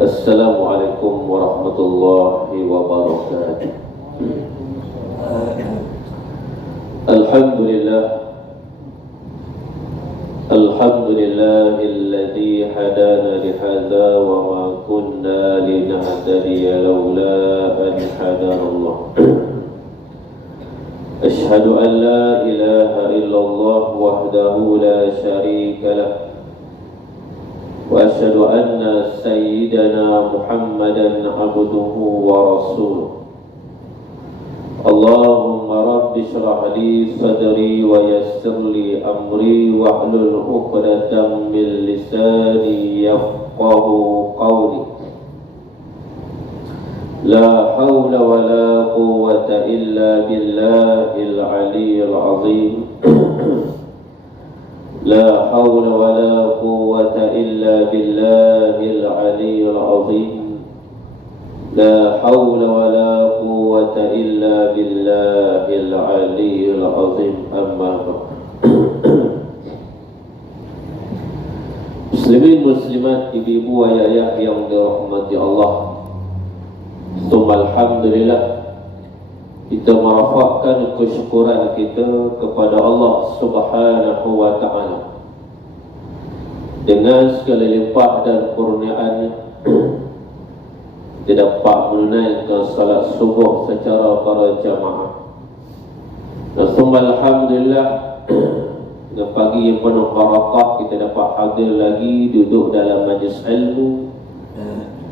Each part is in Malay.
Assalamualaikum warahmatullahi wabarakatuh. Alhamdulillahilladzi hadana lihadza wa ma kunna linahtadiya laula an hadanallah. Ashhadu an la ilaha illallah wahdahu la syarika lah. وأشهد أن سيدنا محمدا عبده ورسوله. اللهم رب اشرح لي صدري ويسر لي أمري واحلل عقدة من لساني يفقه قولي. لا حول ولا قوة إلا بالله العلي العظيم. لا حول ولا قوة إلا بالله العلي العظيم. لا حول ولا قوة إلا بالله العلي العظيم. أما بعد. Muslimin muslimat, ibu-ibu, ayah-ayah yang dirahmati Allah, alhamdulillah, kita merafakkan kesyukuran kita kepada Allah Subhanahu wa ta'ala dengan segala limpah dan kurniaannya. Kita dapat menunaikan salat subuh secara berjamaah. Alhamdulillah, dengan pagi yang penuh barakah kita dapat hadir lagi duduk dalam majlis ilmu.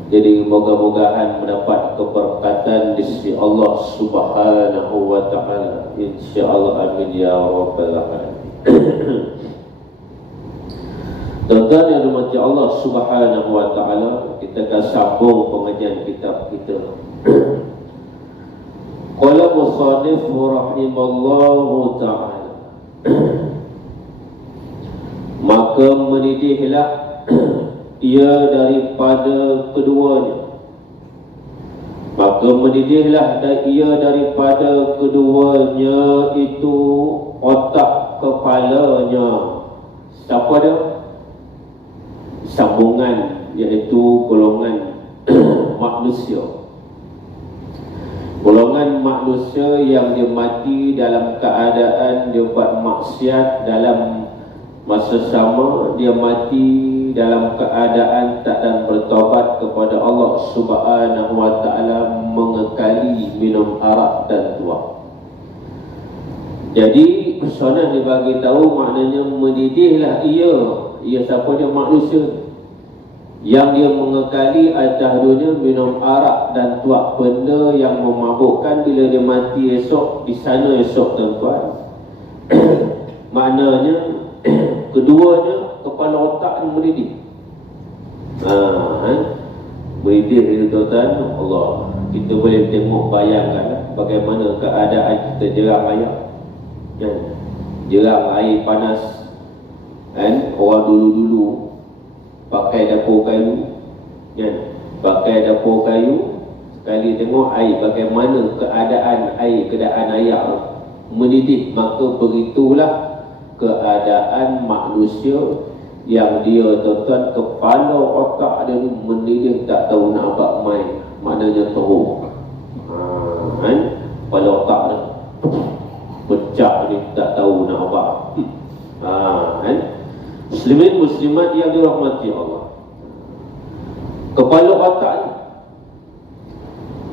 Jadi moga-mogaan mendapat keberkatan di sisi Allah Subhanahu wa ta'ala, insyaallah, amin ya rabbal alamin. Tuan-tuan yang dirahmati Allah Subhanahu wa ta'ala, kita akan sambung pengajian kitab kita. Qala musannif rahimallahu ta'ala, maka mendidihlah ia daripada keduanya. Maka mendidihlah ia daripada keduanya itu otak kepalanya. Siapa dia? Sambungan, iaitu golongan manusia. Golongan manusia yang dia mati dalam keadaan dia buat maksiat, dalam masa sama dia mati dalam keadaan tak dan bertaubat kepada Allah Subhanahu wa ta'ala, mengekali minum arak dan tuak. Jadi pesona dia bagi tahu maknanya mendidihlah ia siapa dia? Manusia yang dia mengekali atas dunia minum arak dan tuak, benda yang memabukkan. Bila dia mati esok, di sana esok, tuan-tuan. Maknanya keduanya kepala otak yang mendidih. Mendidih itu, tuan-tuan, Allah. Kita boleh tengok, bayangkan bagaimana keadaan kita jerang air, jerang air panas, orang dulu-dulu pakai dapur kayu, pakai dapur kayu, sekali tengok air, bagaimana keadaan air mendidih. Maka begitulah keadaan manusia yang dia, tuan-tuan, kepala otak dia ni mendidih, tak tahu nak buat main. Maknanya teruk. Kepala otak dia pecah ni, tak tahu nak buat. Muslimin muslimat yang dirahmati Allah, kepala otak ni.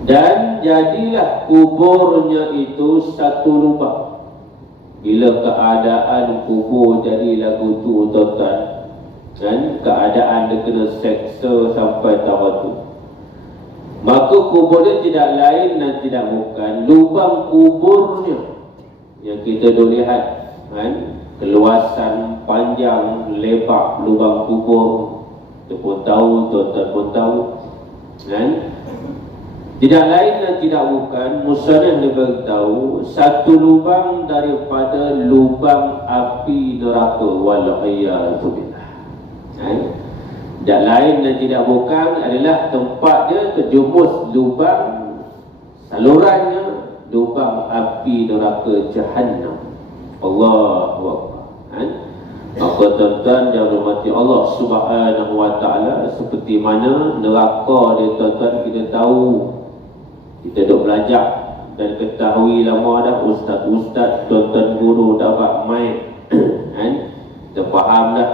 Dan jadilah kuburnya itu satu lubang. Bila keadaan kubur jadi lagu tu, tuan-tuan, keadaan dia kena seksa sampai tahap tu, maka kubur dia tidak lain dan tidak bukan lubang kuburnya yang kita dah lihat, keluasan, panjang, lebar lubang kubur. Kita pun tahu, tuan-tuan pun tahu, tidak lain dan tidak bukan, musannif dia beritahu, satu lubang daripada lubang api neraka. Wal'iyadzubillah. Tidak lain dan tidak bukan adalah tempat dia terjumus lubang, salurannya lubang api neraka Jahannam. Allahu Akbar. Kan? Maka tuan-tuan yang berhormati Allah Subhanahu wa taala, seperti mana neraka dia tuan-tuan, kita tahu, kita duk belajar dan ketahui lama dah, ustaz-ustaz, tuan-tuan guru dapat main kan? Kita faham dah.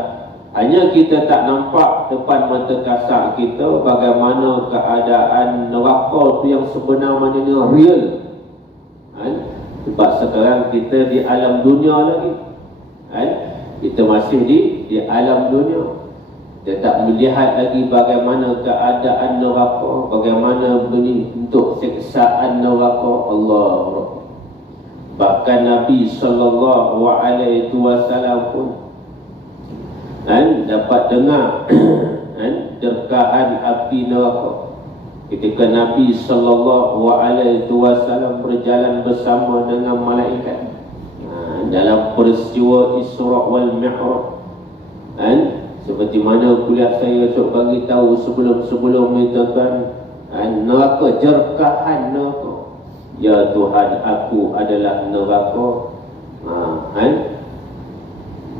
Hanya kita tak nampak depan mata kasar kita bagaimana keadaan neraka tu yang sebenarnya real. Kan? Sebab sekarang kita di alam dunia lagi. Kan? Kita masih di alam dunia. Kita tak melihat lagi bagaimana keadaan neraka, bagaimana bentuk siksaan neraka. Allah. Bahkan Nabi sallallahu alaihi wasallam pun dapat dengar derkaan api neraka ketika Nabi sallallahu alaihi wasallam berjalan bersama dengan malaikat dalam peristiwa Isra wal Mi'raj. Seperti mana kuliah saya esok bagi tahu sebelum ni tuan-tuan, neraka, jerkahan neraka. Ya Tuhan, aku adalah neraka.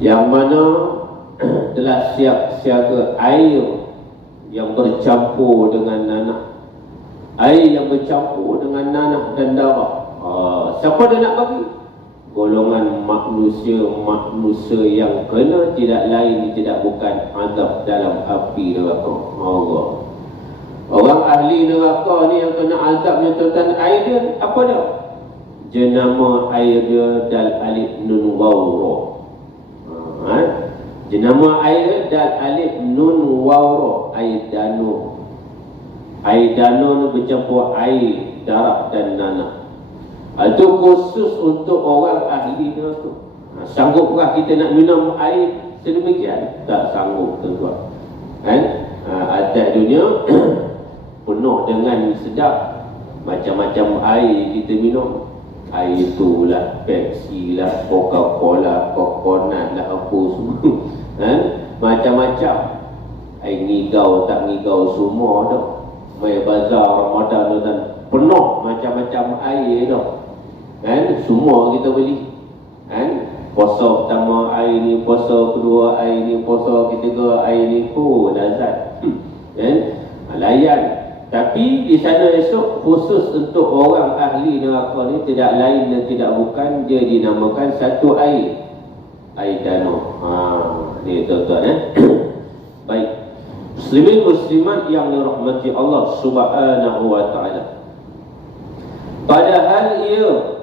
Yang mana telah siap siaga air yang bercampur dengan nanah. Air yang bercampur dengan nanah dan darah. Siapa dia nak bagi? Golongan manusia yang kena, tidak lain tidak bukan azab dalam api neraka. Allah. Orang ahli neraka ni yang kena azabnya tuan-tuan, air dia apa dia? Jenama air dia dal alif nun waw ra. Jenama air dia dal alif nun waw ra, air danur. Air danur bercampur air darah dan nanah. Itu khusus untuk orang ahli neraka. Sanggupkah kita nak minum air sedemikian? Tak sanggup tuan-tuan. Atas dunia penuh dengan sedap macam-macam air kita minum. Air itulah Pepsi lah, Coca-Cola, Coconut lah, apa semua. Macam-macam. Air ngigau tak ngigau semua dah. Mai bazar Ramadan tu dan penuh macam-macam air dah. Semua kita beli. Puasa pertama air ni, puasa kedua air ni, puasa ketiga air ni, lazat. Layan. Tapi di sana esok khusus untuk orang ahli neraka ni, tidak lain dan tidak bukan, dia dinamakan satu air. Air danau. Ni tuan-tuan. Baik. Muslimin muslimat yang dirahmati Allah Subhanahu wa taala. Padahal ia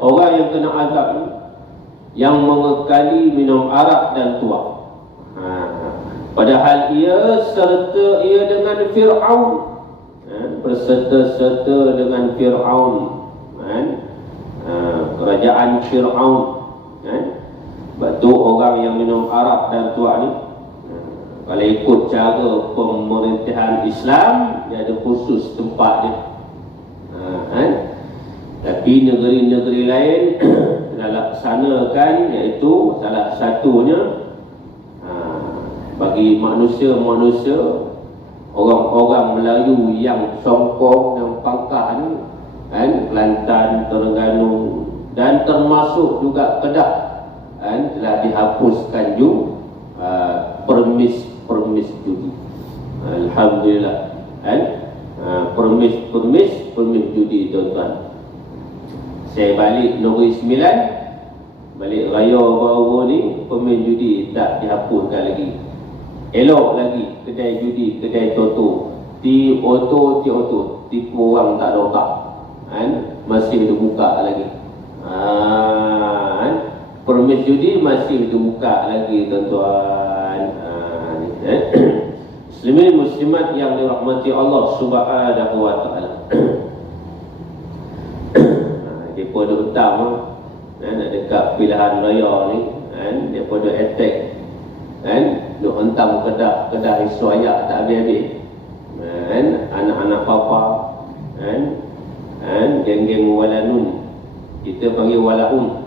orang yang kena azab ni yang mengekali minum arak dan tuak. Padahal ia serta ia dengan Fir'aun, berserta-serta dengan Fir'aun, kerajaan Fir'aun. Sebab tu orang yang minum arak dan tuak ni, kalau ikut cara pemerintahan Islam, dia ada khusus tempat dia. Tapi negeri-negeri lain telah laksanakan, iaitu salah satunya bagi manusia-manusia, orang-orang Melayu yang songkong, yang pangkah ni, Kelantan, Terengganu dan termasuk juga Kedah, telah dihapuskan permis judi. Alhamdulillah. Permis judi tuan-tuan. Saya balik Negeri Sembilan, balik raya baru ni, permis judi tak dihapuskan lagi. Elok lagi kedai judi, kedai toto, T-Auto, tipu orang tak ada otak, masih dibuka lagi. Permis judi masih dibuka lagi tuan-tuan. Muslimin muslimat yang dirahmati Allah Subhanahu wa taala. Daripada utama nak dekat pilihan raya ni, daripada attack, duk hentam Kedah isu ayak tak habis-habis, anak-anak papa, geng-geng walanun, kita panggil walaun.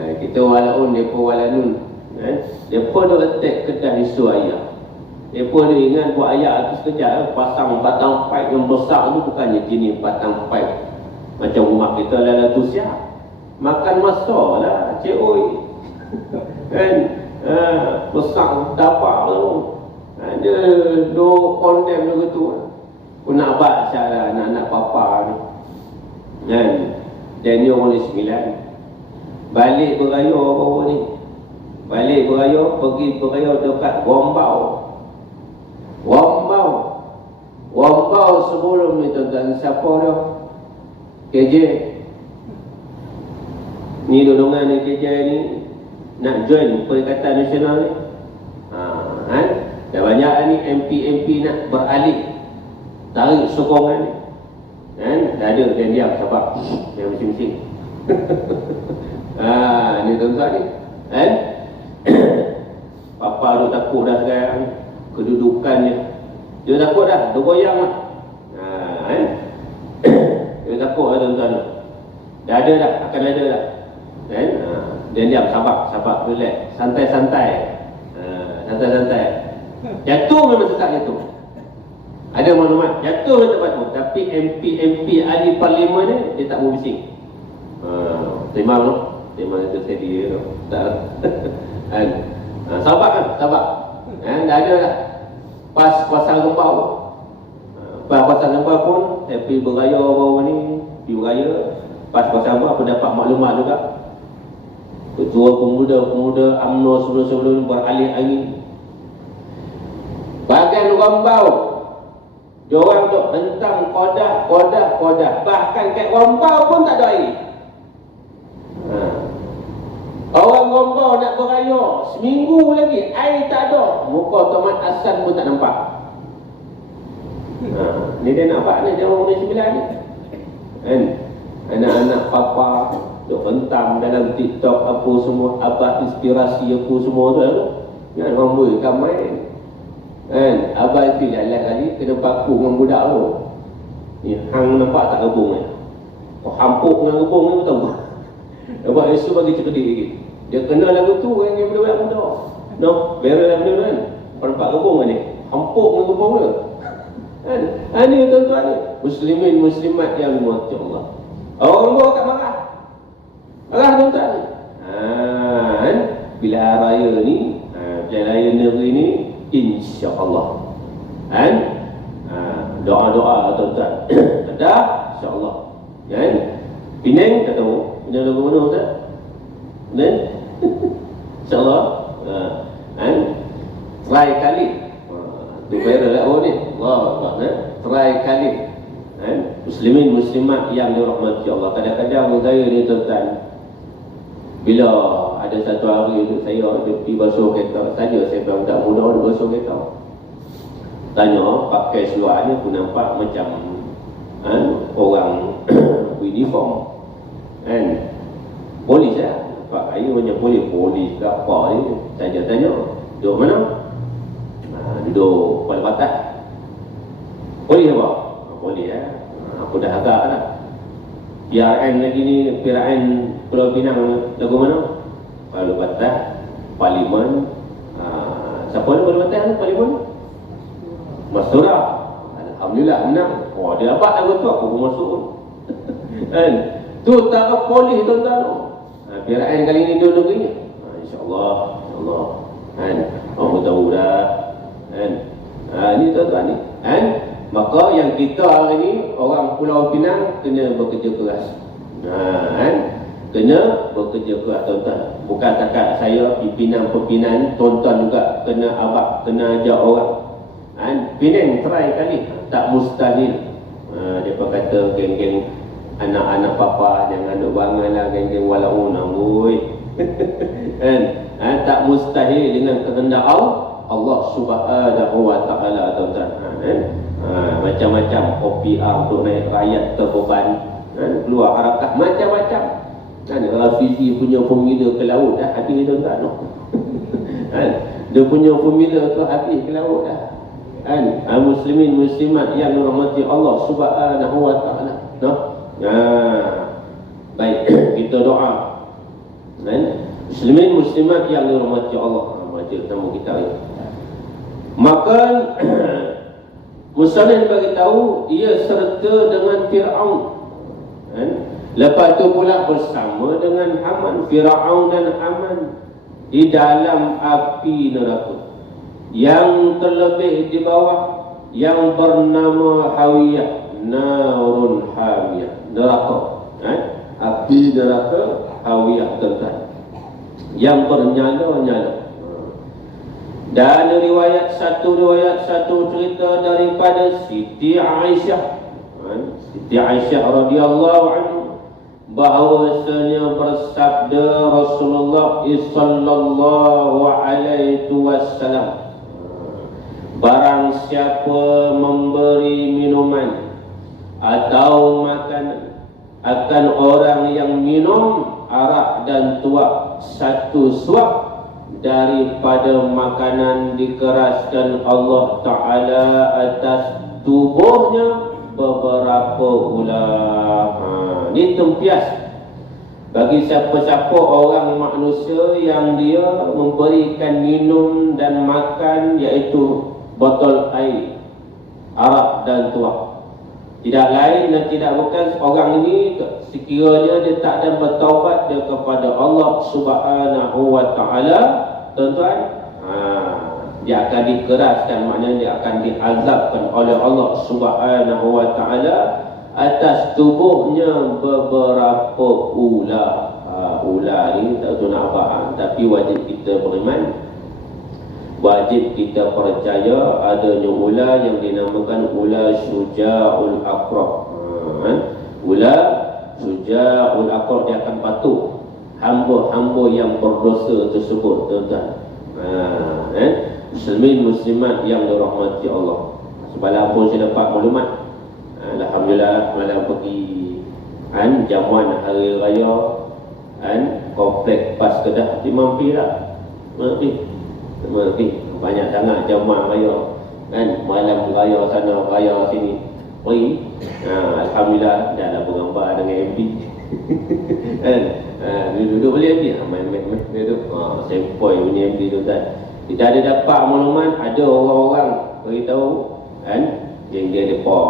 Kita walaun, mereka walanun. Mereka duk attack Kedah isu ayak. Mereka dia ingat buat ayak tu sekejap, pasang batang pipe yang besar tu, bukannya jenis batang pipe macam rumah kita lala tu siap. makan masak lah, cik oi. Kan? Besar dapat tu. Dia condemn dia gitu. Aku nak baca lah anak-anak papa ni. Kan? Dan dia umur 9. Balik beraya baru ni. Balik beraya, pergi beraya dekat Gombau. Gombau sebelum ni tuan-tuan, siapa dia? KJ. Ni dolongan ni KJ ni nak join Perikatan Nasional ni. Kan? Dah banyak ni MP nak beralih, tarik sokongan ni. Kan? Dah ada dan diam sabar. Dia masing-masing. Ni tuan-tuan ni. Kan? Papa tu takut dah sekarang kedudukannya. Dia takut dah, dia goyang lah. Kan? Dia takut lah tuan-tuan. Dah ada dah, akan ada dah. Kan? Dia diam, sabar, relax, santai-santai. Santai-santai. Jatuh memang tetap jatuh. Ada maklumat, jatuh memang tetap jatuh. Tapi MP ahli parlimen ni, dia tak mau bising. Terima tu. Terima itu saya dia tu. Tak. Sabar kan? Sabar. Dah ada dah. Pas kuasa Gombau. Pas kuasa Gombau pun, saya pergi beraya baru ni. Pergi beraya. Pas kuasa Gombau, aku dapat maklumat juga. Ketua pemuda UMNO sebelum-sebelum beralih angin. Bahagian Gombau, diorang duk hentam kodah. Bahkan kat Gombau pun tak ada air. Orang Gombau nak beraya seminggu lagi, air tak ada. Muka Tomat Hasan pun tak nampak. Ni dia nampak ni, dia orang 9 ni. Kan? Anak-anak papa duk hentam dalam TikTok apa semua, abah inspirasi apa semua tu. Kan orang bukan main. Kan? Abah itu jalan kali kena paku dengan budak tu. Ni hang nampak tak gebung ni? Hampuk dengan gebung ni tahu. Nampak Yesus bagi cerdik sikit. Dia kenal lagu tu yang budak-budak muda. No, beral lah benda kan. Perempat gebung ni. Hampuk dengan gebung tu. Kan? Ini tuan-tuan ni. Muslimin, muslimat yang dimurkai Allah. Orang bawa kat marah. Marah tuan-tuan ni. Kan? Bila raya ni, raya negeri ni, insya-Allah. Kan? Doa-doa tuan-tuan. Dah, insya-Allah. Kan? Penang tak tahu. Penang lagu mana Ustaz? Penang? InsyaAllah. Kan? Try kali. Itu viral lah ni. Allah. Try kali. Kan? Muslimin, muslimat yang dirahmati Allah. Kadang-kadang saya ni tuan-tuan, bila ada satu hari tu saya pergi basuh kereta saja, saya bilang tak mudah dia basuh kereta. Tanya pakai seluar ni, aku nampak macam orang uniform. Kan? Polis lah. Pak saya macam polis ke apa ni. Saya tanya, duduk mana? Duduk Kuala Batak. Polis apa? Polis lah. Aku dah agak lah. PRN lagi ni, PRN Pulau Pinang lagu mana? Kuala Batak, Parlimen. Siapa ni Kuala Batak? Parlimen? Mas Surah. Alhamdulillah menang. Oh, dia dapat lagu tu, aku pun masuk. Kan? Tu tak polis tuan-tuan. PRN kali ni dua negeri ni. InsyaAllah. Kan? Orang tahu dah. Kan? Ni tuan-tuan ni. Kan? Maka yang kita hari ni, orang Pulau Pinang kena bekerja keras. Kan? Kena bekerja keras tuan-tuan. Bukan takat saya pimpinan-pimpinan, tonton juga kena abang, kena ajak orang. Kan? Pinang try kali. Tak mustahil. Dia kata geng-geng anak-anak papa jangan duk bangan lah geng-geng walaupun amboi. Kan? Tak mustahil dengan kehendak Allah Subhanahu wa taala tuan-tuan. Macam-macam OPR untuk naik rakyat terbeban. Keluar harakat macam-macam. Kalau Fizi punya formula ke laut dah habis tuan-tuan. Dia punya formula tu habis ke laut dah. Muslimin muslimat yang dirahmati Allah Subhanahu wa taala. Baik, kita doa. Muslimin muslimat yang dirahmati Allah. Baca nama kita ni. Maka Musa ni bagi tahu ia serta dengan Firaun. Lepas tu pula bersama dengan Haman, Firaun dan Haman di dalam api neraka. Yang terlebih di bawah yang bernama Hawiyah, Narun Hamiyah, neraka. Api neraka Hawiyah, tuan-tuan, yang bernyala-nyala. Dan riwayat satu cerita daripada Siti Aisyah, Siti Aisyah radhiyallahu anha, bahawasanya bersabda Rasulullah sallallahu alaihi wasallam, barang siapa memberi minuman atau makanan akan orang yang minum arak dan tuak satu suap daripada makanan dikeraskan Allah Ta'ala atas tubuhnya beberapa bulan. Ini tempias bagi siapa-siapa orang manusia yang dia memberikan minum dan makan, iaitu botol air, arak dan tuak. Tidak lain dan tidak bukan orang ini sekiranya dia tak ada bertaubat dia kepada Allah Subhanahu wa Ta'ala, tuan-tuan, dia akan dikeraskan, maknanya dia akan diazabkan oleh Allah Subhanahu wa Ta'ala atas tubuhnya beberapa ular. Ular ni tak tahu nak apa, tapi wajib kita beriman, wajib kita percaya adanya ular yang dinamakan ular Syuja'ul Aqrab. Ular Syuja'ul Aqrab, dia akan patuh hamba-hamba yang berdosa tersebut, tuan-tuan. Muslimin muslimat yang dirahmati Allah. Semalam pun saya dapat maklumat, alhamdulillah, malam pergi jamuan hari raya komplek Pas Kedah di Mampi lah. Banyak sangat jamuan raya malam raya sana, raya sini. Alhamdulillah dah lah bergambar dengan MP. Duduk boleh MP, main duduk sempoi punya MP tu kan. Kita ada dapat maklumat, ada orang-orang beritahu yang dia depa,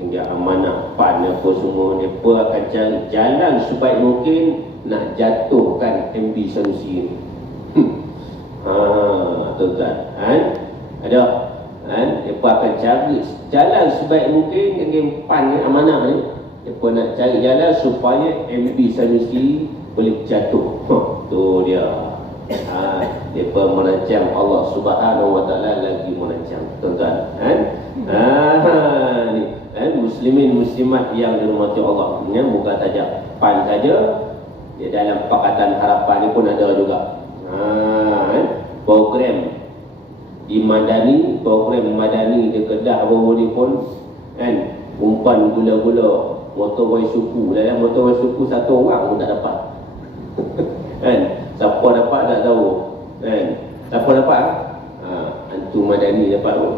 yang dia amanah PAN apa semua, mereka akan cari jalan sebaik mungkin nak jatuhkan MB Sanusi ni. Tuan-tuan, ada mereka akan cari jalan sebaik mungkin dengan PAN ni, amanah ni. Mereka nak cari jalan supaya MB Sanusi boleh jatuh. Tu dia. Mereka merancang, Allah Subhanahu wa Ta'ala lagi merancang, tuan-tuan. Muslimin muslimat yang dirahmati Allah, bukan saja PAN saja, di dalam Pakatan Harapan ni pun ada juga program di Madani, program Madani di Kedah baru ni pun umpan gula-gula motorway suku. Dalam motorway suku satu orang pun tak dapat. Siapa dapat tak tahu. Siapa dapat? Hantu Madani dapat pun.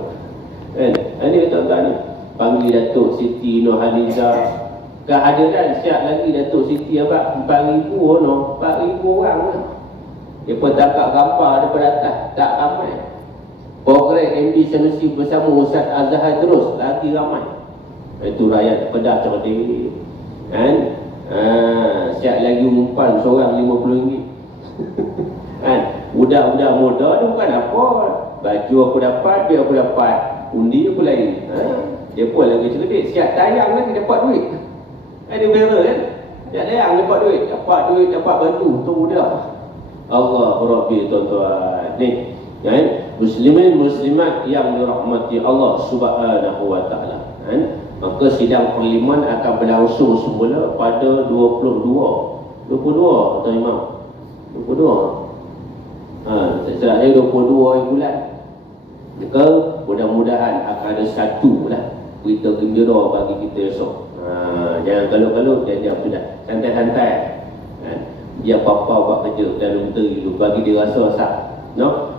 Ini tuan-tuan ni panggil Datuk Siti Nurhaliza. Kehadiran siap lagi Datuk Siti apa? 4,000 no, 4,000 orang lah. Dia pun tangkap gambar daripada atas, tak ramai. Program MB Sanusi bersama Ustaz Azhar terus lagi ramai. Itu rakyat Kedah cerdik. Siap lagi umpan seorang RM50. Budak-budak muda ni bukan apa, baju aku dapat, biar aku dapat, undi aku lain. Dia pun lagi cerdik, siap tayang lagi dapat duit. Dia bera kan, siap tayang dapat duit, dapat baju, tu dah. Allah Rabbi, tuan-tuan ni, muslimin muslimat yang dirahmati Allah Subhanahu wa Ta'ala. Maka sidang parlimen akan berlangsung semula pada 22 Tuan Imam, 22 saya 22 bulan. Maka mudah-mudahan akan ada satu lah berita gembira bagi kita esok. Jangan kalut-kalut, jangan sudah santai-santai. Dia apa-apa buat kerja dalam menteri dulu, bagi dia rasa sah, no?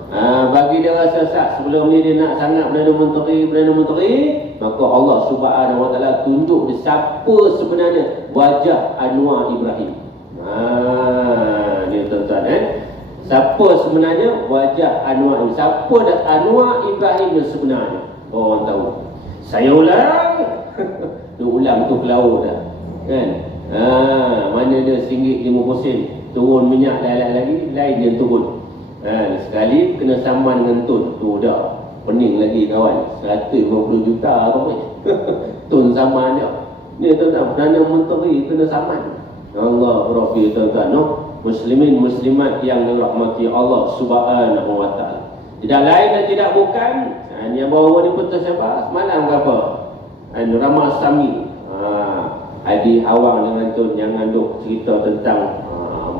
Bagi dia rasa sah. Sebelum ni dia nak sangat Perdana Menteri, maka Allah Subhanahu wa Ta'ala tunjuk dia siapa sebenarnya wajah Anwar Ibrahim. Ni tuan-tuan, siapa sebenarnya wajah Anwar Ibrahim? Siapa dah Anwar Ibrahim sebenarnya? Orang tahu. Saya ulang. Dia ulang tu ke laut dah, kan? Mana dia RM1.50 turun minyak lagi, lain dia turun. Sekali kena saman dengan tun, tu dah pening lagi kawan, 150 juta tu tun saman dia. Ni tuan-tuan, Perdana Menteri kena saman. Allah Rabbi tuan-tuan, no? Muslimin muslimat yang dirahmati Allah Subhanahu wa taala. Tidak lain dan tidak bukan yang bawa ni putus siapa? Semalam ke apa? Ramasami. Adi Awang dengan tu jangan duk cerita tentang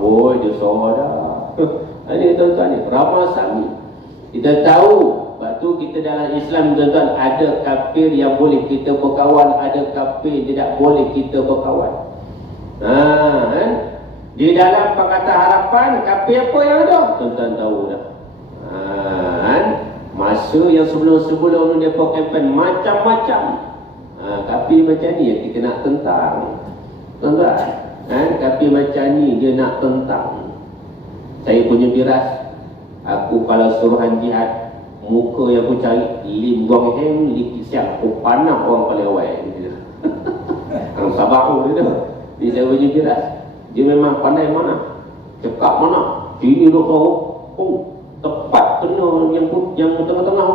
boy dia sorang dah. Ini tuan-tuan ni Ramasami. Kita tahu waktu kita dalam Islam tuan-tuan, ada kafir yang boleh kita berkawan, ada kafir tidak boleh kita berkawan. Di dalam Pakatan Harapan kafir apa yang ada? Tuan-tuan tahu dah. Masa yang sebelum-sebelum ni dia kempen macam-macam. Kafir macam ni yang kita nak tentang. Tuan-tuan, kafir macam ni dia nak tentang. Saya punya biras, aku kalau suruhan jihad, muka yang aku cari Lim Guang Heng, Lim Siap, aku panah orang paling awal. Ang sabar tu. Ni saya punya biras. Dia memang pandai mana, cakap mana. Sini duk tahu, tepat kena yang tengah-tengah.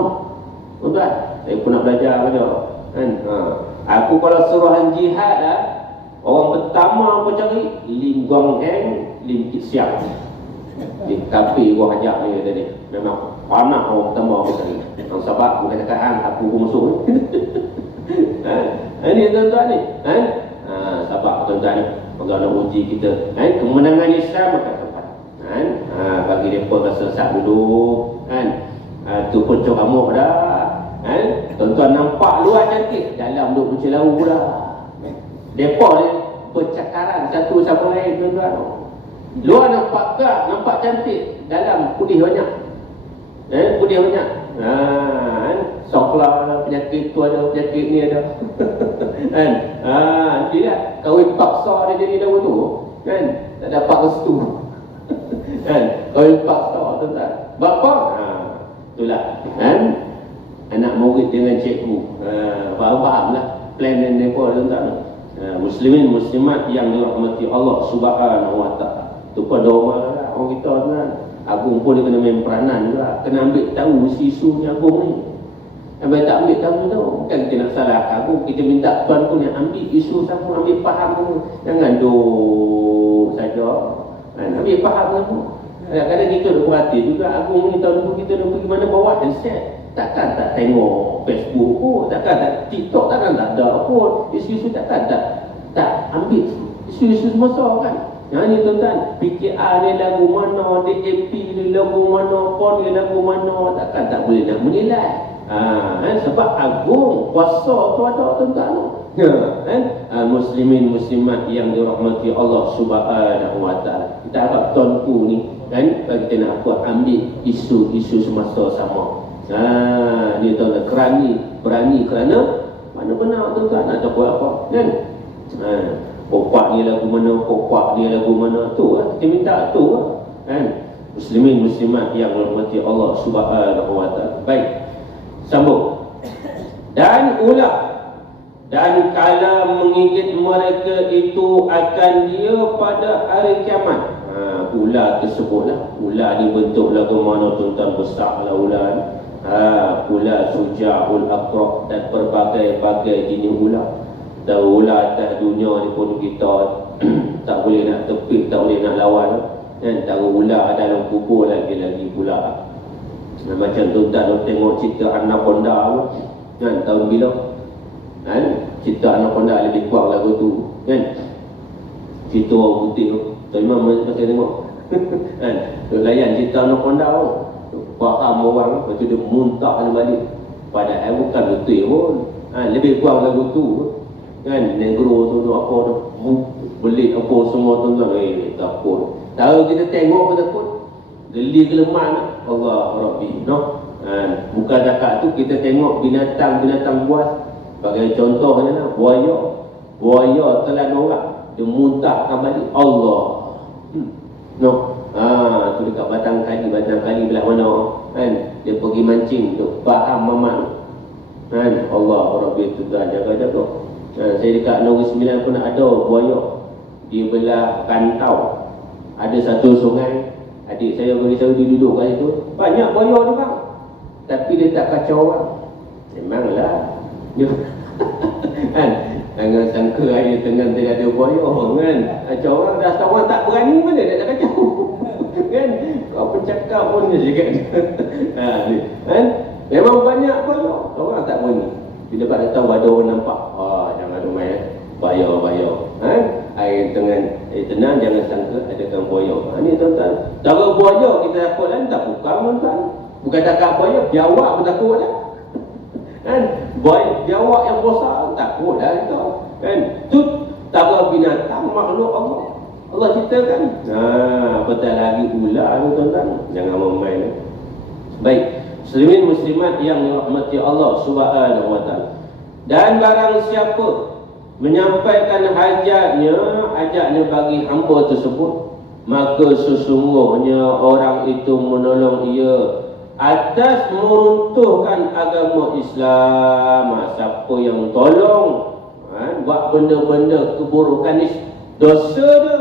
Tuan-tuan, saya pun nak belajar saja. Aku kalau suruhan jihad orang pertama aku cari Lim Guang Heng, Lim Siap. Di kafe gua ajak dia tadi. Memang panah orang pertama aku cari. Ang sabar, bukan cakap aku pun masuk. Ini tuan-tuan ni. Sabar tuan-tuan ni. Kalau nak uji kita. Kemenangan Islam akan tempat. Bagi mereka rasa sesat dulu. Tu pun coramuk dah. Tuan-tuan nampak luar cantik, dalam duduk macam lau pula. Mereka ni bercakaran satu sama lain tuan-tuan. Luar nampak gak, nampak cantik, dalam putih banyak. Putih banyak. Soklah penyakit tu ada, penyakit ni ada. Tidak, kahwin paksa dia jadi dah tu. Tak dapat restu. Kahwin paksa tuan-tuan. Bapa? Itulah. Anak murid dengan cikgu. Faham-faham lah plan dan mereka tuan-tuan. Muslimin muslimat yang dirahmati Allah Subhanahu wa taala. Tu pada orang kita tuan. Agung pun dia kena main peranan juga. Kena ambil tahu isu-isu ni Agung ni. Sampai tak ambil tahu tu, bukan kita nak salah Agung. Kita minta tuan pun yang ambil isu sama, ambil faham tu. Jangan duk saja. Ambil faham tu. Kadang-kadang kita duk berhati juga Agung ni tahun tu kita duk pergi mana bawa handset. Takkan tak tengok Facebook pun, takkan tak TikTok, takkan tak ada pun. Isu-isu takkan tak ambil isu-isu semasa kan. Yang ni tuan-tuan, PKR ni lagu mana, DAP ni lagu mana, PON ni lagu mana, takkan tak boleh nak menilai. Sebab Agung kuasa tu ada tuan-tuan. Muslimin muslimat yang dirahmati Allah Subhanahu wa taala. Kita harap tuanku ni kan, kita nak ambil isu-isu semasa sama. Dia tahu berani kerana mana benar tuan-tuan, nak buat apa kan. Popak ni lagu mana, popak ni lagu mana, tu lah kita minta tu lah kan. Muslimin muslimat yang dirahmati Allah Subhanahu wa taala. Baik, sambung. Dan kala menggigit mereka itu akan dia pada hari kiamat. Ular tersebutlah. Ular ni bentuk lagu mana tuan-tuan, besar lah ular ni. Ular suja'ul aqrab dan berbagai-bagai jenis ular. Dan ular atas dunia ni pun kita tak boleh nak tepik, tak boleh nak lawan kan. Tahu ular dalam kubur lagi pula. Macam tuan-tuan tengok cerita Anaconda tu kan, tahun bila kan, cerita Anaconda lebih kuat lagu tu kan. Cerita orang putih tu Tuan Imam masih tengok kan, layan cerita Anaconda tu. Faham orang, lepas tu dia muntah balik. Padahal bukan betul pun. Lebih kurang lagu tu kan. Negro tu apa tu, belit apa semua tuan-tuan. Takut. Tahu kita tengok pun takut. Geli kelemahan Allah Rabbi, no? Bukan cakap tu, kita tengok binatang-binatang buas. Sebagai contohnya lah, buaya telan orang, dia muntahkan balik Allah. No? Tu dekat batang kali belah mana kan, dia pergi mancing tu, faham mamak kan. Allah Rabbi tu dah jaga-jaga. Saya dekat Negeri Sembilan pun ada buaya di belah rantau ada satu sungai. Adik saya beritahu dia duduk kat situ, banyak buaya tu bang, tapi dia tak kacau orang. Memanglah dia kan, jangan sangka air tengah tidak ada buaya kan, kacau orang. Dah tahu orang tak berani, mana nak kacau kan, kau pencakap pun dia cakap kan, memang banyak buaya, orang tak berani. Bila pada tahu ada orang nampak, jangan rumai buaya kan, air tenang, jangan sangka adakan buaya. Ni tuan-tuan, cara buaya kita takut kan, tak bukan tuan-tuan, bukan takut buaya, biawak pun takut lah kan, biawak yang besar takut lah kita kan. Tu cara binatang makhluk Allah ceritakan. Betul lagi ular tu tuan-tuan, jangan main. Baik, muslimin muslimat yang dirahmati Allah Subhanahu wa taala. Dan barang siapa menyampaikan hajatnya bagi hamba tersebut, maka sesungguhnya orang itu menolong ia atas meruntuhkan agama Islam. Siapa yang tolong buat benda-benda keburukan ni, dosa dia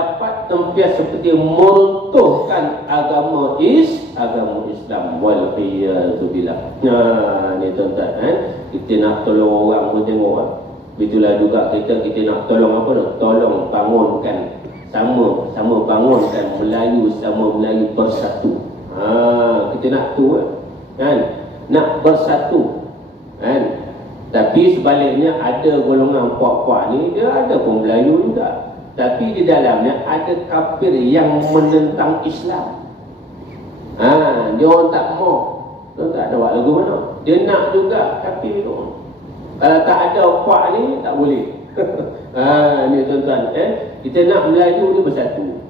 dapat tempias seperti meruntuhkan agama Islam. Wal'iyadzubillah. Ni tuan-tuan, kita nak tolong orang pun tengok begitulah juga kita nak tolong apa nak tolong bangunkan sama bangunkan Melayu sama Melayu bersatu. Kita nak tu kan, nak bersatu kan. Tapi sebaliknya ada golongan puak-puak ni, dia ada pun Melayu juga, tapi di dalamnya ada kafir yang menentang Islam. Dia orang tak mau, dia tak ada buat lagu mana, dia nak juga kafir tu. Kalau tak ada puak ni tak boleh. Ni tuan-tuan, kita nak Melayu ni bersatu.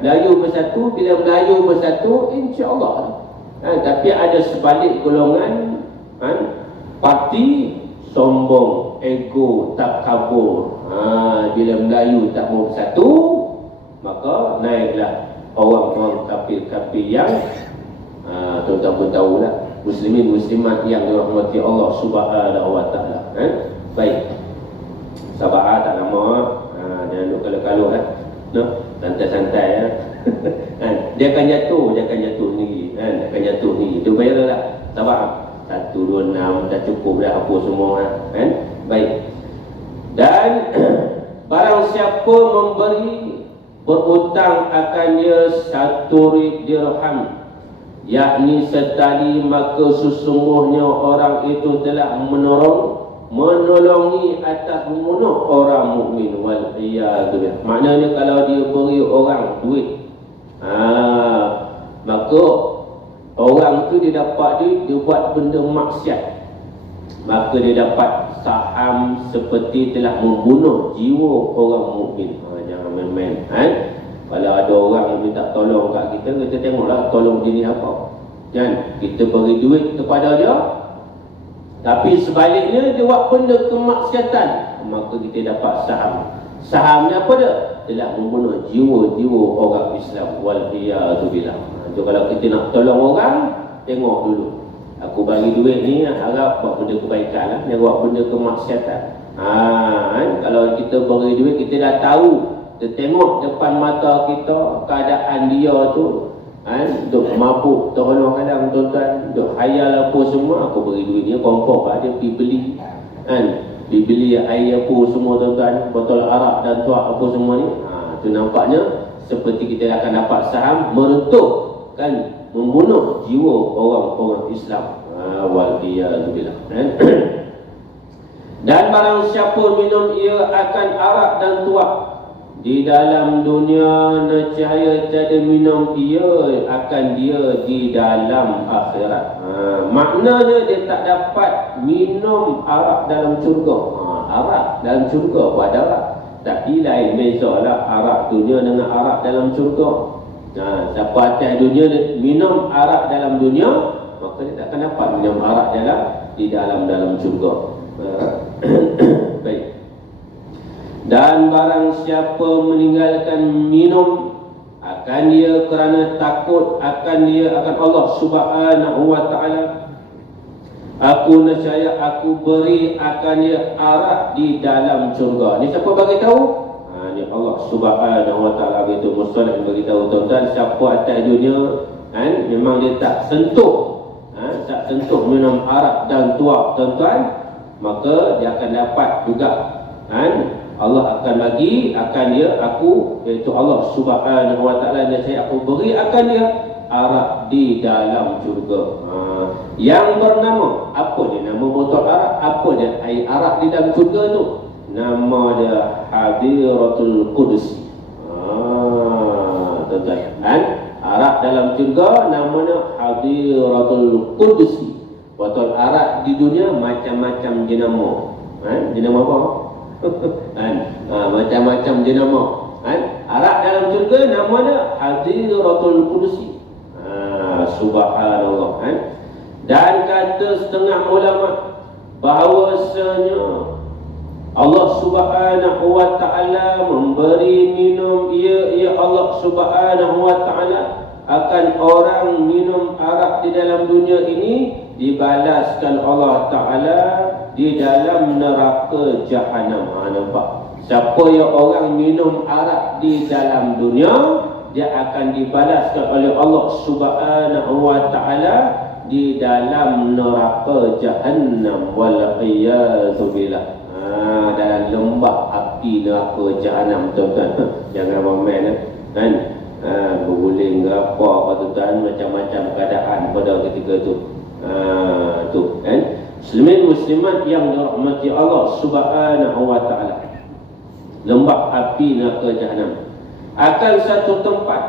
Melayu bersatu, bila Melayu bersatu, insya-Allah. Tapi ada sebalik golongan parti sombong, ego, tak kabur. Bila Melayu tak mau bersatu, maka naiklah orang-orang kafir-kafir yang tuan-tuan pun tahulah, muslimin muslimat yang dirahmati Allah Subhanahu wa taala. Baik. Sabar tak lama, jangan duk kalau-kalau santai-santai ya. Dia akan jatuh sendiri dia akan jatuh ni. Tu bayarlah. Sabar. 1 2 6 dah cukup dah apa semua kan. Baik. Dan barang siapa memberi berhutang akan dia 1 dirham, yakni setali, maka sesungguhnya orang itu telah menolongi atas membunuh orang mukmin. Wal'iyadzubillah. Maknanya kalau dia beri orang duit, maka orang tu dia dapat dia buat benda maksiat, maka dia dapat saham seperti telah membunuh jiwa orang mukmin. Jangan main-main. Kalau ada orang yang minta tolong kat kita tengoklah tolong dia ni apa. Kan? Kita beri duit kepada dia, tapi sebaliknya dia buat benda kemaksiatan, maka kita dapat saham. Sahamnya apa dia? Telah membunuh jiwa-jiwa orang Islam. Wal'iyadzubillah. So kalau kita nak tolong orang, tengok dulu. Aku bagi duit ni harap buat benda kebaikan lah, jangan buat benda kemaksiatan. Kalau kita beri duit, kita dah tahu, kita tengok depan mata kita keadaan dia tu, duk mabuk kadang tuan-tuan, duk hayal apa semua, aku beri duit dia kongkok dia pergi beli beli air apa semua tuan-tuan, botol arak dan tuak apa semua ni. Tu nampaknya seperti kita akan dapat saham meruntuhkan, membunuh jiwa orang-orang Islam. Wal'iyadzubillah. Dan barang siapa minum ia akan arak dan tuak di dalam dunia, nescaya tiada minum ia akan dia di dalam akhirat. Maknanya dia tak dapat minum arak dalam syurga. Arak dalam syurga pun ada arak, tapi lain bezalah arak dunia dengan arak dalam syurga. Siapa atas dunia minum arak dalam dunia, maka dia tak akan dapat minum arak di dalam syurga. Baik. Dan barang siapa meninggalkan minum akan dia kerana takut akan Allah Subhanahu wa taala, aku nescaya aku beri akan dia arak di dalam syurga. Ni siapa bagi tahu? Subhanahu wa taala itu mustalah beritahu tuan-tuan, siapa atas dunia kan memang dia tak sentuh minum arak dan tuak tuan-tuan, maka dia akan dapat juga kan, Allah akan bagi akan dia aku, iaitu Allah Subhanahu wa taala, dan saya aku beri akan dia arak di dalam syurga. Yang bernama apa dia, nama botol arak apa dia, air arak di dalam syurga tu, nama dia Hadiratul Qudsi. Tuan-tuan kan, arak dalam syurga namanya Hadiratul Qudsi. Botol arak di dunia macam-macam jenama. Jenama apa? Macam-macam jenama. Arak dalam syurga namanya Hadiratul Qudsi. Subhanallah. Dan kata setengah ulama bahawasanya Allah Subhanahu wa taala memberi minum, ia Allah Subhanahu wa taala akan orang minum arak di dalam dunia ini dibalaskan Allah taala di dalam neraka Jahanam. Nampak? Siapa yang orang minum arak di dalam dunia, dia akan dibalaskan oleh Allah Subhanahu wa taala di dalam neraka Jahannam, wal iyadzu billah. Dalam lembah api neraka Jahannam, tuan-tuan. Jangan main kan. Berguling ke apa tuan-tuan, macam-macam keadaan pada ketika tu. Tu kan. Muslimat yang dirahmati Allah Subhanahu wa taala. Lembah api neraka Jahannam akan satu tempat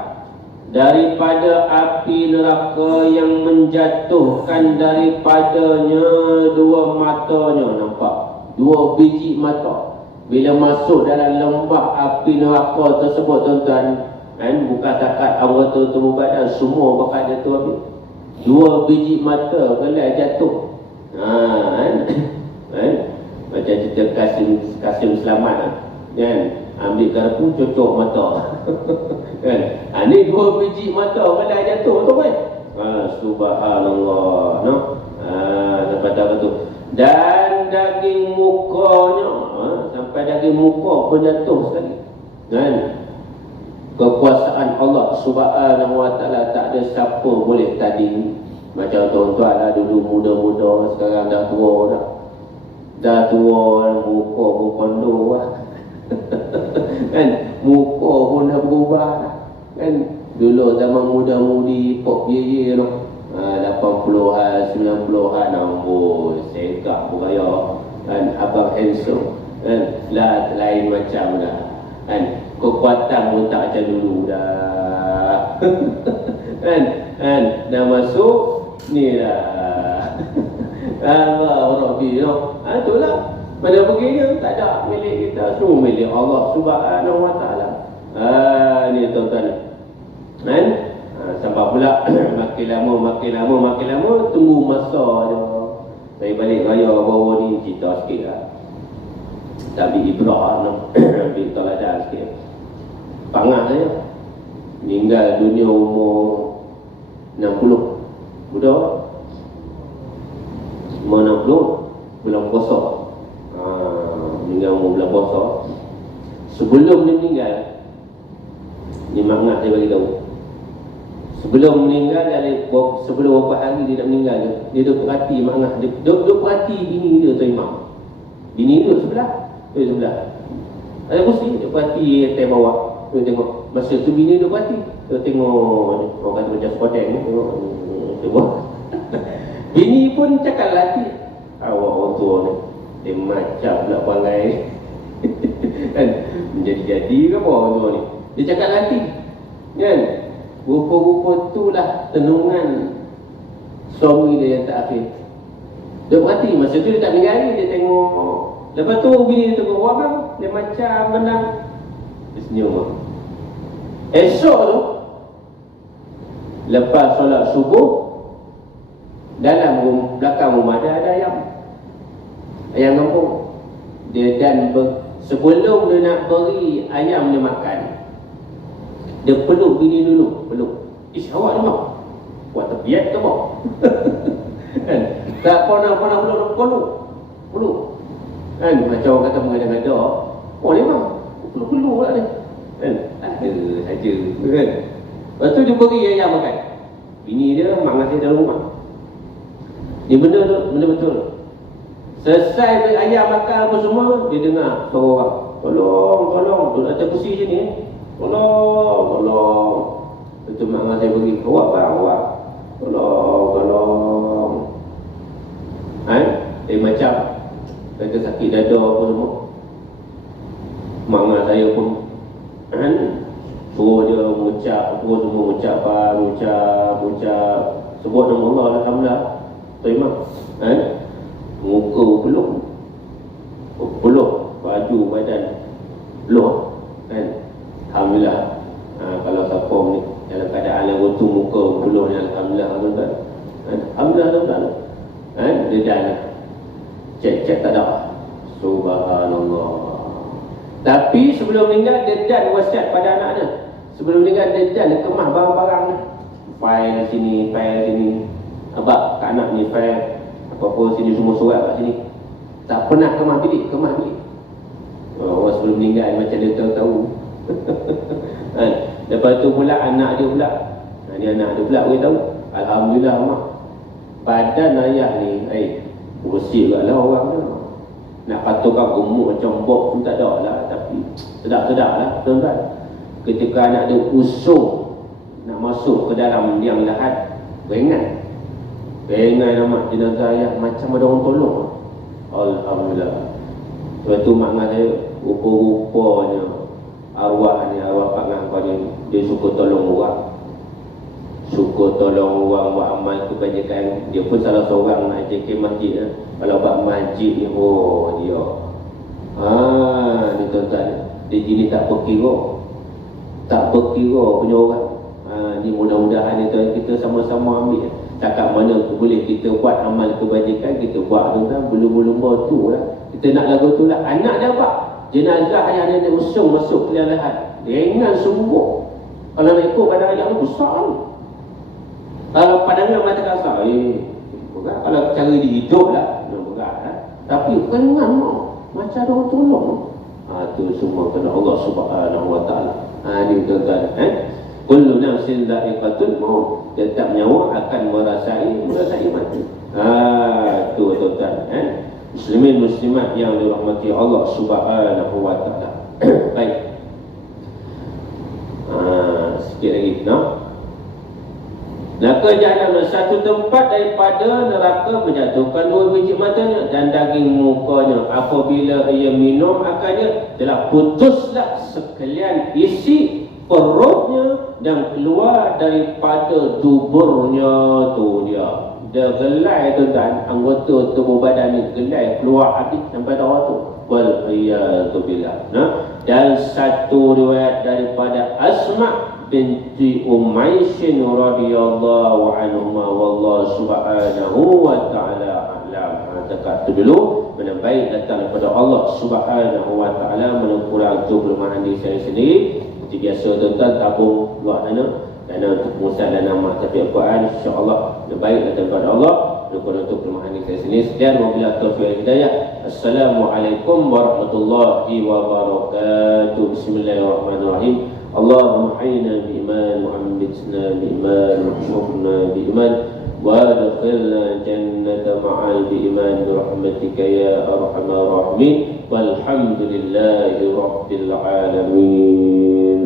daripada api neraka yang menjatuhkan daripadanya dua matanya. Nampak? Dua biji mata. Bila masuk dalam lembah api neraka tersebut, tuan-tuan, kan, bukan takat anggota tubuh badan, semua bakal jatuh habis. Dua biji mata kelak jatuh. Macam cerita Kasim Selamat kan, ambil garpu cocok mata. Kan? Ni dua biji mata kelak jatuh tu kan. Subhanallah, no. Dapat apa tu? Dan daging mukanya, sampai daging muka pun jatuh sekali. Kan? Kekuasaan Allah Subhanahu wa taala tak ada siapa boleh tanding. Macam tuan-tuan lah, dulu muda-muda, sekarang dah tua dah. Dah tua, muka pun kondo lah. Kan? Muka pun dah berubah lah. Kan? Dulu zaman muda-mudi, pop ye tu. 80-an, 90-an, amboi, segak bergaya. Kan? Abang handsome. Kan? Lain macam dah. Kan? Kekuatan pun tak macam dulu dah. Kan? Dah masuk ni dah. Allah Rabbi, no. Itulah. Pada begini tak ada milik kita, semua milik Allah Subhanahu wa taala. Ni tuan-tuan. Kan? Sampai pula makin lama tunggu masa je. Saya balik raya bawa ni cerita sikit lah. Tak ambil ibrah, no. Ambil teladan sikit. Pangah saya meninggal dunia umur 60. Budak umur 60 bulan puasa. Meninggal umur bulan puasa. Sebelum dia meninggal, ni mak ngah saya bagi tahu. Sebelum meninggal, sebelum beberapa hari dia nak meninggal, dia duduk perhati mak ngah. Dia duduk perhati bini dia, Tuan Imam. Bini dia sebelah. Dia sebelah. Ada kursi, dia perhati atas bawah. Dia tengok. Masa tu bini dia perhati. Dia tengok, orang kata macam sekodeng. Tengok. Bini pun cakap hati. Awak orang tua ni, dia macam pula perangai. Kan? Menjadi-jadi ke apa orang tua ni? Dia cakap hati. Kan? Rupa-rupa itulah tenungan suami dia yang tak akhir. Dia perhati. Masa tu dia tak meninggal lagi. Dia tengok. Lepas tu bini dia tengok orang. Dia macam menang. Dia senyum. Esok tu, lepas solat subuh, dalam belakang rumah dia ada ayam kampung. Dia sebelum dia nak beri ayam dia makan, dia peluk bini dulu. Awak ni mak, buat terbiat ke apa? Kan? Tak pernah peluk. Kan? Macam orang kata mengada-ngada. Oh ni mak, peluk lah ni. ada saja kan. Lepas tu dia beri ayam makan. Bini dia mak ngasih dalam rumah. Ni benda betul. Selesai beri ayam makan apa semua, dia dengar suara orang. Tolong, duduk atas kursi sini. Tolong. Betul mak ngasih beri. Awak bang, awak. Tolong. Dia macam kata sakit dada apa semua. Mak ngah saya pun suruh dia mengucap, terus semua mengucap, sebut nama Allah, alhamdulillah. Terima. Muka peluk, baju badan peluh kan. Alhamdulillah. Kalau siapa ni dalam keadaan yang gotu muka peluh ni, alhamdulillah tuan-tuan. Alhamdulillah. Dia dah cek tak ada. Subhanallah. Tapi sebelum meninggal dia dan wasiat pada anaknya. Sebelum meninggal dia dan kemas barang-barang ni. File sini. Abang kat anak ni file apa-apa sini, semua surat kat sini. Tak pernah kemas bilik. Orang sebelum meninggal macam dia tahu. Lepas tu pula anak dia pula. Ni anak dia pula beritahu. Alhamdulillah mak. Badan ayah ni, bersih juga lah orang tu. Nak patutkan gemuk macam bok pun tak ada lah. Tapi sedap-sedap lah tuan-tuan. Ketika anak dia usung nak masuk ke dalam liang lahat, beringat nama jenazah ayah macam ada orang tolong. Alhamdulillah. Sebab tu makna saya rupa-rupanya arwah Pak Ngah ni, dia suka tolong orang. Buat amal kebajikan. Dia pun salah seorang nak JK masjid lah. Kalau buat masjid ni, dia ni tuan-tuan, dia gini tak berkira punya orang. Ni mudah-mudahan ni tuan, kita sama-sama ambil. Cakap mana boleh kita buat amal kebajikan, kita buat tuan-tuan. Belum-belum tu lah kita nak lagu tu lah. Anak dia apa? Jenazah ayah dia usung masuk ke liang lahat, dia ingat semua. Kalau nak ikut pada ayah tu besar tu. Kalau pandangan mata kasar, berat. Kalau cara dia hidup lah, berat lah. Tapi kenal macam ada orang tolong. Tu semua kerana Allah Subhanahu Wa Taala. Ni tuan-tuan, kullu nafsin dha'iqatul maut. Setiap nyawa akan merasai mati. Tu tuan-tuan, muslimin muslimat yang dirahmati Allah Subhanahu Wa Taala. Baik. Sikit lagi, Neraka Jahannam, satu tempat daripada neraka menjatuhkan 2 biji matanya dan daging mukanya. Apabila ia minum akannya, telah putuslah sekalian isi perutnya dan keluar daripada duburnya tu dia. Dia gelai tu dan anggota tubuh badan ni gelai keluar habis sampai tahu tu. Wal'iyadzubillah. Dan satu riwayat daripada Asma' binti Umaysin radhiyallahu anhuma, wallahu subhanahu wa ta'ala a'lam. Dekat tu dulu, mana baik datang daripada Allah Subhanahu wa ta'ala, mana kurang tu kelemahan diri saya sendiri. Seperti biasa tuan-tuan, tabung buat dana untuk pengusaha dan nama tahfiz Al-Quran, insya-Allah mana baik datang daripada Allah. Kurang untuk kelemahan diri saya sendiri. Sekian, wabillahi taufiq hidayah. Assalamualaikum warahmatullahi wabarakatuh. Bismillahirrahmanirrahim. اللهم حينا بإيمان وأمتنا بإيمان واحشرنا بإيمان وادخلنا الجنة معا بإيمان برحمتك يا أرحم الراحمين والحمد لله رب العالمين.